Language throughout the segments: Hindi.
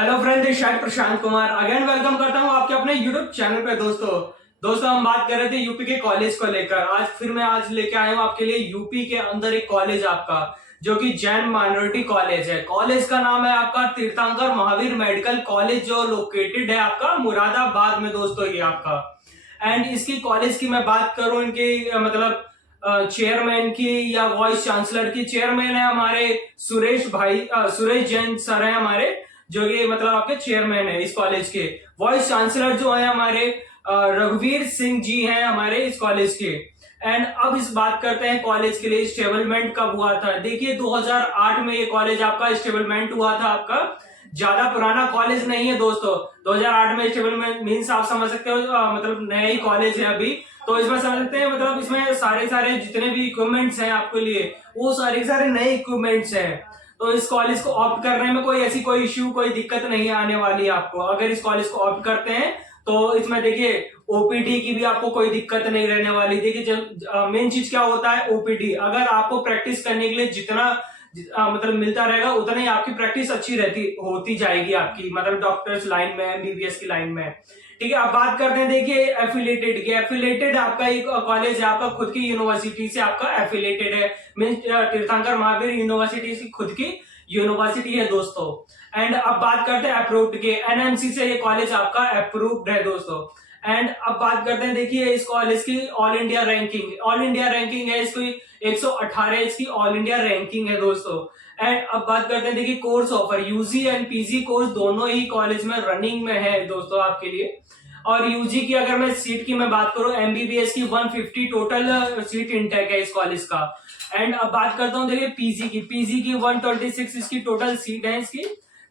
हेलो फ्रेंड, दिस शायद प्रशांत कुमार अगेन वेलकम करता हूं आपके अपने यूट्यूब चैनल पे। दोस्तों हम बात कर रहे थे यूपी के कॉलेज को लेकर। आज लेके आया हूं आपके लिए यूपी के अंदर एक कॉलेज आपका, जो कि जैन माइनॉरिटी कॉलेज है। कॉलेज का नाम है आपका तीर्थंकर महावीर मेडिकल कॉलेज, जो लोकेटेड है आपका मुरादाबाद में दोस्तों ये आपका। एंड इसकी कॉलेज की मैं बात करूं, इनकी मतलब चेयरमैन की या वाइस चांसलर की। चेयरमैन है हमारे सुरेश जैन सर है हमारे, जो कि मतलब आपके चेयरमैन है इस कॉलेज के। वाइस चांसलर जो है हमारे रघुवीर सिंह जी हैं हमारे इस कॉलेज के। एंड अब इस बात करते हैं कॉलेज के लिए स्टेबलमेंट कब हुआ था। देखिए 2008 में ये कॉलेज आपका स्टेबलमेंट हुआ था आपका। ज्यादा पुराना कॉलेज नहीं है दोस्तों। 2008 में स्टेबलमेंट मीन्स आप समझ सकते हो मतलब नया ही कॉलेज है अभी। तो इसमें समझ सकते हैं मतलब इसमें सारे जितने भी इक्विपमेंट्स हैं आपके लिए, वो सारे नए इक्विपमेंट्स हैं। तो इस कॉलेज को ऑप्ट करने में कोई इश्यू, कोई दिक्कत नहीं आने वाली है आपको अगर इस कॉलेज को ऑप्ट करते हैं। तो इसमें देखिए ओपीडी की भी आपको कोई दिक्कत नहीं रहने वाली। देखिए मेन चीज क्या होता है ओपीडी, अगर आपको प्रैक्टिस करने के लिए जितना मतलब मिलता रहेगा उतना ही आपकी प्रैक्टिस अच्छी होती जाएगी आपकी, मतलब डॉक्टर्स लाइन में, एमबीबीएस की लाइन में। ठीक है, अब बात करते हैं देखिए एफिलेटेड की। एफिलेटेड आपका एक कॉलेज है, आपका खुद की यूनिवर्सिटी से आपका एफिलेटेड है। मीन तीर्थंकर महावीर यूनिवर्सिटी की खुद की यूनिवर्सिटी है दोस्तों। एंड अब बात करते हैं अप्रूव्ड के। एनएमसी से ये कॉलेज आपका अप्रूव्ड है दोस्तों। एंड अब बात करते हैं देखिए इस कॉलेज की ऑल इंडिया रैंकिंग है इसकी 118 इसकी ऑल इंडिया रैंकिंग है दोस्तों। एंड अब बात करते हैं देखिए course offer, UG and PG course दोनों ही कॉलेज में रनिंग में है दोस्तों आपके लिए। और यूजी की अगर मैं सीट की मैं बात करूं, एमबीबीएस की 150 टोटल सीट इंटेक है इस कॉलेज का। एंड अब बात करता हूं देखिए पीजी की 126 इसकी टोटल सीट है इसकी,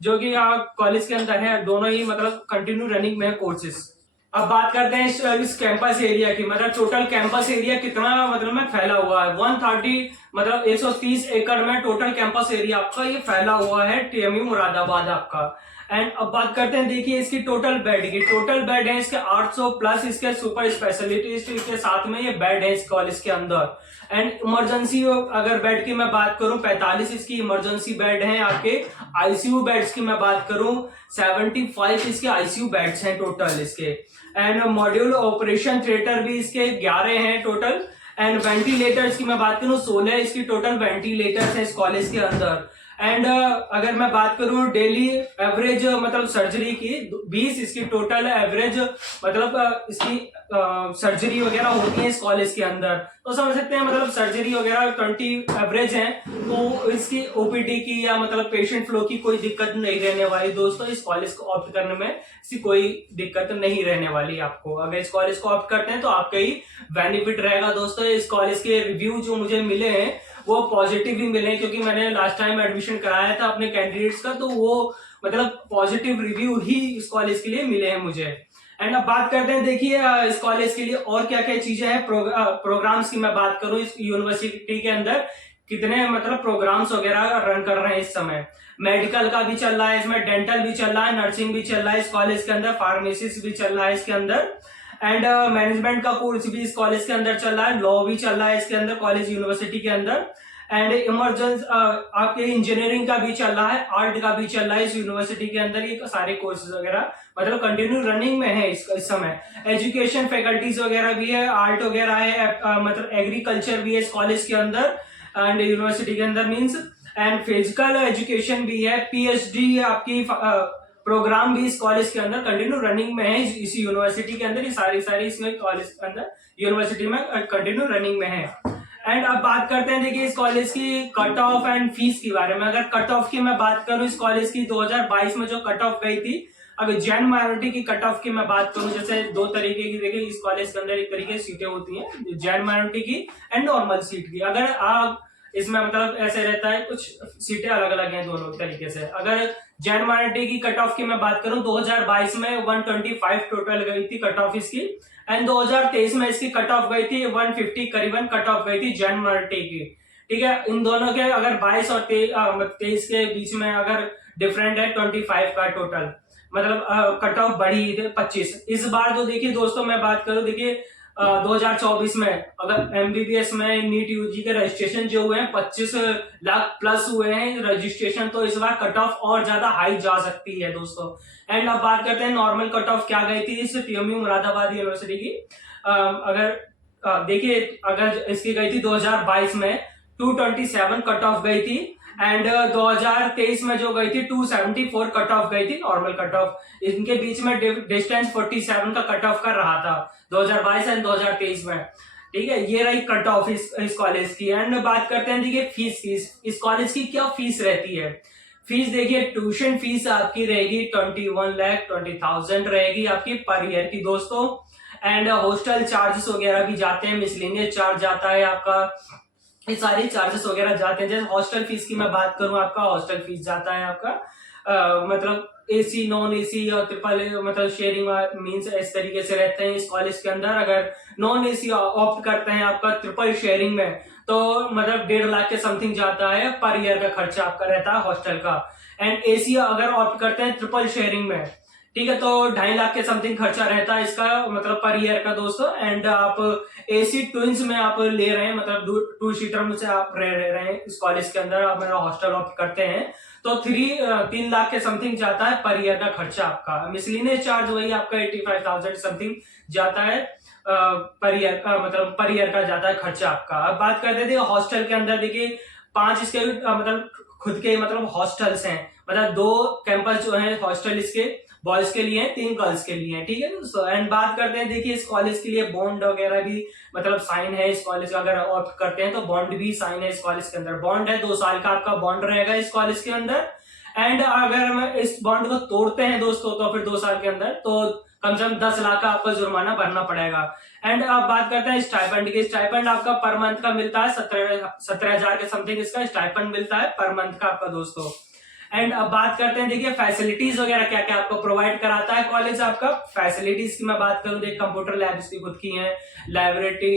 जो कि कॉलेज के अंदर है। दोनों ही मतलब कंटिन्यू रनिंग में है कोर्सेज। अब बात करते हैं इस कैंपस एरिया की, मतलब टोटल कैंपस एरिया कितना मतलब में फैला हुआ है। 130 मतलब 130 एकड़ में टोटल कैंपस एरिया आपका ये फैला हुआ है टीएमयू मुरादाबाद आपका। एंड अब बात करते हैं देखिए इसकी टोटल बेड है इसके 800 प्लस इसके सुपर स्पेशलिस्ट के साथ में ये बेड है इस कॉलेज के अंदर। एंड इमरजेंसी अगर बेड की मैं बात करूं 45 इसकी इमरजेंसी बेड हैं आपके। आईसीयू बेड्स की मैं बात करूं 75 इसके आईसीयू बेड्स हैं टोटल इसके। एंड मॉड्यूल ऑपरेशन थिएटर भी इसके 11 हैं टोटल। एंड वेंटिलेटर्स की मैं बात करूं 16 इसकी टोटल वेंटिलेटर्स हैं इस कॉलेज के अंदर। एंड अगर मैं बात करूं डेली एवरेज मतलब सर्जरी की 20 इसकी टोटल एवरेज मतलब इसकी सर्जरी वगैरह होती है इस कॉलेज के अंदर। तो समझ सकते हैं मतलब सर्जरी वगैरह 20 एवरेज है। तो इसकी ओपीडी की या मतलब पेशेंट फ्लो की कोई दिक्कत नहीं रहने वाली दोस्तों। इस कॉलेज को ऑप्ट करने में इसकी कोई दिक्कत नहीं रहने वाली आपको। अगर इस कॉलेज को ऑप्ट करते हैं तो आपका ही बेनिफिट रहेगा दोस्तों। इस कॉलेज के रिव्यू जो मुझे मिले हैं वो पॉजिटिव ही मिले, क्योंकि मैंने लास्ट टाइम एडमिशन कराया था अपने कैंडिडेट्स का, तो वो मतलब पॉजिटिव रिव्यू ही इस कॉलेज के लिए मिले हैं मुझे। एंड अब बात करते हैं देखिए इस कॉलेज के लिए और क्या क्या चीजें हैं। प्रोग्राम्स की मैं बात करूं, इस यूनिवर्सिटी के अंदर कितने मतलब प्रोग्राम्स वगैरह रन कर रहे हैं इस समय। मेडिकल का भी चल रहा है इसमें, डेंटल भी चल रहा है, नर्सिंग भी चल रहा है इस कॉलेज के अंदर, फार्मेसिस्ट भी चल रहा है इसके अंदर। एंड मैनेजमेंट का कोर्स भी इस कॉलेज के अंदर चल रहा है, लॉ भी चल रहा है इसके अंदर कॉलेज यूनिवर्सिटी के अंदर। एंड इमरजेंसी आपके इंजीनियरिंग का भी चल रहा है, आर्ट का भी चल रहा है इस यूनिवर्सिटी के अंदर। ये सारे कोर्सेज वगैरह मतलब कंटिन्यू रनिंग में है इस समय। एजुकेशन फैकल्टीज वगैरह भी है, आर्ट वगैरह है, मतलब एग्रीकल्चर भी है इस कॉलेज के अंदर एंड यूनिवर्सिटी के अंदर मीन्स। एंड फिजिकल एजुकेशन भी है, पीएचडी आपकी प्रोग्राम भी इस कॉलेज के अंदर कंटिन्यू रनिंग में है इसी यूनिवर्सिटी के अंदर। ये सारी इसमें कॉलेज के अंदर यूनिवर्सिटी में कंटिन्यू रनिंग में है। एंड अब बात करते हैं देखिए इस कॉलेज की कट ऑफ एंड फीस के बारे में। अगर कट ऑफ की मैं बात करूं इस कॉलेज की 2022 में जो कट ऑफ गई थी, अगर जैन माइनॉरिटी की कट ऑफ की मैं बात करूं, जैसे दो तरीके की देखिए इस कॉलेज के अंदर एक तरीके की सीटें होती हैं, जैन माइनॉरिटी की एंड नॉर्मल सीट की। अगर आप इसमें मतलब ऐसे रहता है, कुछ सीटें अलग अलग हैं दोनों तरीके से। अगर जैन माइनॉरिटी की कट ऑफ की मैं बात करूं 2022 में 125 टोटल गई थी कट ऑफ इसकी। एंड 2023 में इसकी कट ऑफ गई थी 150 करीबन कट ऑफ गई थी जैन माइनॉरिटी की। ठीक है, इन दोनों के अगर 22 और 23 के बीच में अगर डिफरेंट है 25 का टोटल, मतलब कट ऑफ बढ़ी 25। इस बार तो देखिए दोस्तों मैं बात करूं, देखिए 2024 में अगर एमबीबीएस में नीट यूजी के रजिस्ट्रेशन जो हुए हैं 25 लाख प्लस हुए हैं रजिस्ट्रेशन, तो इस बार कट ऑफ और ज्यादा हाई जा सकती है दोस्तों। एंड अब बात करते हैं नॉर्मल कट ऑफ क्या गई थी इस टीएमयू मुरादाबाद यूनिवर्सिटी की। अगर देखिए अगर इसकी गई थी 2022 में 227 कट ऑफ गई थी, एंड 2023 में जो गई थी 274 कट ऑफ गई थी नॉर्मल कट ऑफ। इनके बीच में डिस्टेंस 47 का कट ऑफ कर रहा था 2022 एंड 2023 में। ठीक है, ये रही कट ऑफ इस कॉलेज की। एंड बात करते हैं देखिए फीस की, इस कॉलेज की क्या फीस रहती है। फीस देखिए ट्यूशन फीस आपकी रहेगी 21,20,000 रहेगी आपकी पर ईयर की दोस्तों। एंड हॉस्टल चार्जेस वगैरह भी जाते हैं, मिसलेनियस चार्ज जाता है आपका, ये सारे चार्जेस वगैरह जाते हैं। जैसे हॉस्टल फीस की मैं बात करूं, आपका हॉस्टल फीस जाता है आपका मतलब एसी नॉन एसी और ट्रिपल मतलब शेयरिंग मींस इस तरीके से रहते हैं इस कॉलेज के अंदर। अगर नॉन एसी ऑप्ट करते हैं आपका ट्रिपल शेयरिंग में, तो मतलब 1.5 लाख के समथिंग जाता है पर ईयर का खर्चा आपका रहता है हॉस्टल का। एंड एसी अगर ऑप्ट करते हैं ट्रिपल शेयरिंग में, ठीक है, तो 2.5 लाख के समथिंग खर्चा रहता है इसका मतलब पर ईयर का दोस्तों। एंड आप एसी ट्विंस में आप ले रहे हैं मतलब 2 सीटर में से आप रह रहे हैं इस कॉलेज के अंदर, आप मेरा हॉस्टल ऑप्ट करते हैं तो 3 लाख के समथिंग जाता है पर ईयर का खर्चा आपका। मिसलिनियस चार्ज वही आपका 85,000 समथिंग जाता है पर ईयर का, मतलब पर ईयर का जाता है खर्चा आपका। अब बात करते थे हॉस्टल के अंदर, देखिए 5 इसके मतलब खुद के मतलब हॉस्टल्स हैं, मतलब 2 कैंपस जो है हॉस्टल इसके बॉयज के लिए 3 गर्ल्स के लिए, ठीक है दोस्तों। एंड बात करते हैं देखिए इस कॉलेज के लिए बॉन्ड वगैरह भी मतलब साइन है इस कॉलेज का, अगर ऑप्ट करते हैं तो बॉन्ड भी साइन है इस कॉलेज के अंदर। बॉन्ड है 2 साल का आपका बॉन्ड रहेगा इस कॉलेज के अंदर। एंड अगर हम इस बॉन्ड को तोड़ते हैं दोस्तों तो फिर 2 साल के अंदर तो कम से कम 10 लाख का आपको जुर्माना भरना पड़ेगा। एंड अब बात करते हैं स्टाइपेंड की। स्टाइपेंड आपका पर मंथ का मिलता है 17,000 के समथिंग इसका स्टाइपेंड मिलता है पर मंथ का आपका दोस्तों। एंड अब बात करते हैं देखिए फैसिलिटीज वगैरह क्या क्या आपको प्रोवाइड कराता है कॉलेज आपका। फैसिलिटीज की मैं बात करूं, देखिए कंप्यूटर लैब इसकी खुद की है, लाइब्रेरी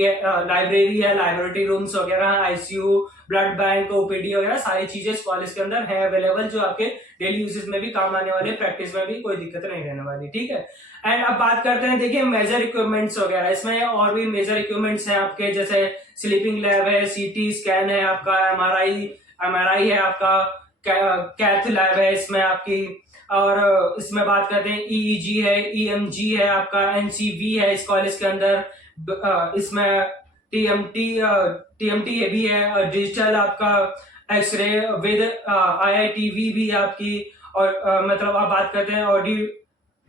है, लाइब्रेरी रूम्स वगैरह, आईसीयू, ब्लड बैंक, ओपीडी वगैरह सारी चीजें इस कॉलेज के अंदर है अवेलेबल, जो आपके डेली यूजेस में भी काम आने वाले, प्रैक्टिस में भी कोई दिक्कत नहीं रहने वाली, ठीक है। एंड अब बात करते हैं देखिए मेजर इक्विपमेंट्स वगैरह, इसमें और भी मेजर इक्विपमेंट्स हैं आपके, जैसे स्लीपिंग लैब है, सीटी स्कैन है आपका, एमआरआई है आपका, कैथ लैब है इसमें आपकी, और इसमें बात करते हैं ईईजी है, ईएमजी है आपका, एनसीवी है इस कॉलेज के अंदर, इसमें टीएमटी भी है, डिजिटल आपका एक्सरे विद आईआईटीवी भी आपकी, और मतलब आप बात करते हैं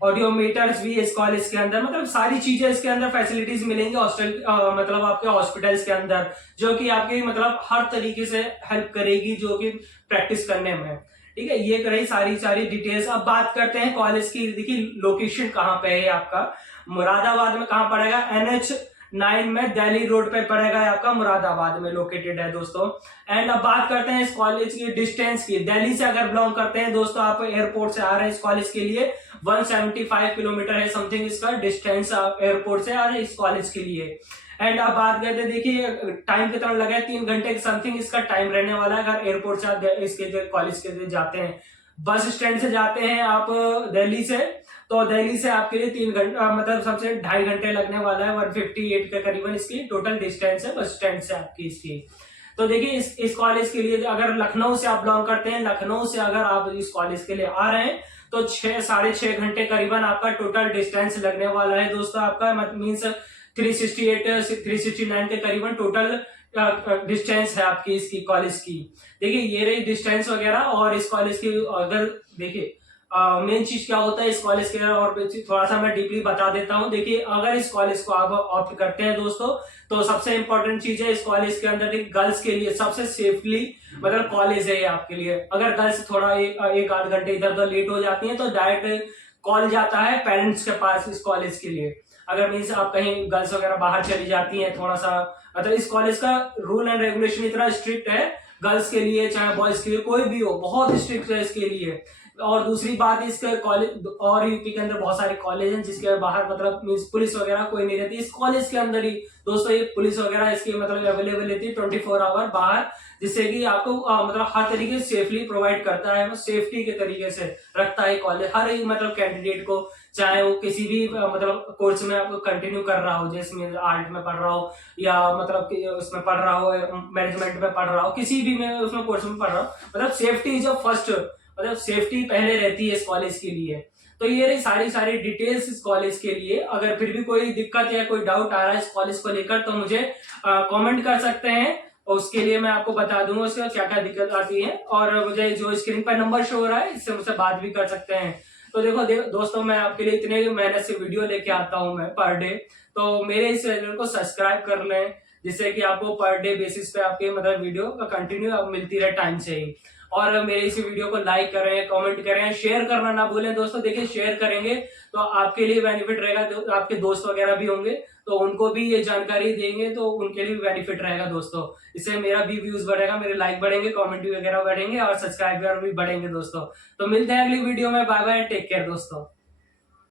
ऑडियोमीटर्स भी इस कॉलेज के अंदर, मतलब सारी चीजें इसके अंदर फैसिलिटीज मिलेंगी हॉस्टल मतलब आपके हॉस्पिटल्स के अंदर, जो कि आपकी मतलब हर तरीके से हेल्प करेगी जो कि प्रैक्टिस करने में, ठीक है। ये रही सारी डिटेल्स। अब बात करते हैं कॉलेज की, देखिए लोकेशन कहाँ पे है आपका, मुरादाबाद में कहाँ पड़ेगा, NH9 में दिल्ली रोड पे पड़ेगा आपका, मुरादाबाद में लोकेटेड है दोस्तों। एंड अब बात करते हैं इस कॉलेज की डिस्टेंस की। दिल्ली से अगर बिलोंग करते हैं दोस्तों, आप एयरपोर्ट से आ रहे हैं इस कॉलेज के लिए, 175 किलोमीटर है समथिंग इसका डिस्टेंस एयरपोर्ट से आ रहे हैं इस कॉलेज के लिए। एंड अब बात करते हैं देखिए टाइम कितना लगा है, 3 घंटे समथिंग इसका टाइम रहने वाला है अगर एयरपोर्ट से इसके कॉलेज के लिए जाते हैं। बस स्टैंड से जाते हैं आप दिल्ली से, तो दिल्ली से आपके लिए 3 घंटा मतलब सबसे 2.5 घंटे लगने वाला है, 158 के करीबन इसकी टोटल डिस्टेंस है बस स्टैंड से आपकी इसकी। तो देखिए इस कॉलेज के लिए अगर लखनऊ से आप बिलोंग करते हैं, लखनऊ से अगर आप इस कॉलेज के लिए आ रहे हैं तो 6-6.5 घंटे करीबन आपका टोटल डिस्टेंस लगने वाला है दोस्तों आपका, मीन्स 369 के करीबन टोटल डिस्टेंस है आपकी इसकी कॉलेज की। देखिए ये रही डिस्टेंस वगैरह। और इस कॉलेज की अगर देखिए मेन चीज क्या होता है इस कॉलेज के, और थोड़ा सा मैं डीपली बता देता हूं। देखिए अगर इस कॉलेज को आप ऑप्ट करते हैं दोस्तों, तो सबसे इंपॉर्टेंट चीज है इस कॉलेज के अंदर गर्ल्स के लिए सबसे सेफली मतलब कॉलेज है आपके लिए। अगर गर्ल्स थोड़ा 1-8 घंटे इधर उधर लेट हो जाती है तो डायरेक्ट कॉल जाता है पेरेंट्स के पास इस कॉलेज के लिए। अगर मीन्स आप कहीं गर्ल्स वगैरह बाहर चली जाती हैं थोड़ा सा, मतलब इस कॉलेज का रूल एंड रेगुलेशन इतना स्ट्रिक्ट है गर्ल्स के लिए चाहे बॉयज के लिए, कोई भी हो बहुत स्ट्रिक्ट है इसके लिए। और दूसरी बात, इसके कॉलेज और यूपी के अंदर बहुत सारे कॉलेज हैं जिसके बाहर मतलब मींस पुलिस वगैरह कोई नहीं रहती। इस कॉलेज के अंदर ही दोस्तों ये पुलिस वगैरह इसकी मतलब अवेलेबल रहती है 24 आवर बाहर, जिससे कि आपको मतलब हर तरीके से सेफली प्रोवाइड करता है, सेफ्टी के तरीके से रखता है कॉलेज हर एक मतलब कैंडिडेट को, चाहे वो किसी भी मतलब कोर्स में आपको कंटिन्यू कर रहा हो, जैसे आर्ट में पढ़ रहा हो या मतलब कि उसमें पढ़ रहा हो, मैनेजमेंट में पढ़ रहा हो, किसी भी में उसमें कोर्स में पढ़ रहा हो, मतलब सेफ्टी इज फर्स्ट, मतलब सेफ्टी पहले रहती है इस कॉलेज के लिए। तो ये रही सारी सारी डिटेल्स इस कॉलेज के लिए। अगर फिर भी कोई दिक्कत या कोई डाउट आ रहा है इस कॉलेज को लेकर तो मुझे कमेंट कर सकते हैं, और उसके लिए मैं आपको बता दूंगा उसका क्या क्या दिक्कत आती है। और मुझे जो स्क्रीन पर नंबर शो हो रहा है इससे मुझसे बात भी कर सकते हैं। तो देखो दोस्तों, मैं आपके लिए इतने मेहनत से वीडियो लेके आता हूँ मैं पर डे, तो मेरे इस चैनल को सब्सक्राइब कर लें, जिससे कि आपको पर डे बेसिस पे आपके मतलब वीडियो कंटिन्यू मिलती रहे टाइम से ही। और मेरे इस वीडियो को लाइक करें, कमेंट करें, शेयर करना ना भूलें दोस्तों। देखिए शेयर करेंगे तो आपके लिए बेनिफिट रहेगा, आपके दोस्त वगैरह भी होंगे तो उनको भी ये जानकारी देंगे तो उनके लिए भी बेनिफिट रहेगा दोस्तों। इससे मेरा भी व्यूज बढ़ेगा, मेरे लाइक बढ़ेंगे, कमेंट वगैरह बढ़ेंगे और सब्सक्राइबर भी बढ़ेंगे दोस्तों। तो मिलते हैं अगली वीडियो में, बाय बाय, टेक केयर दोस्तों।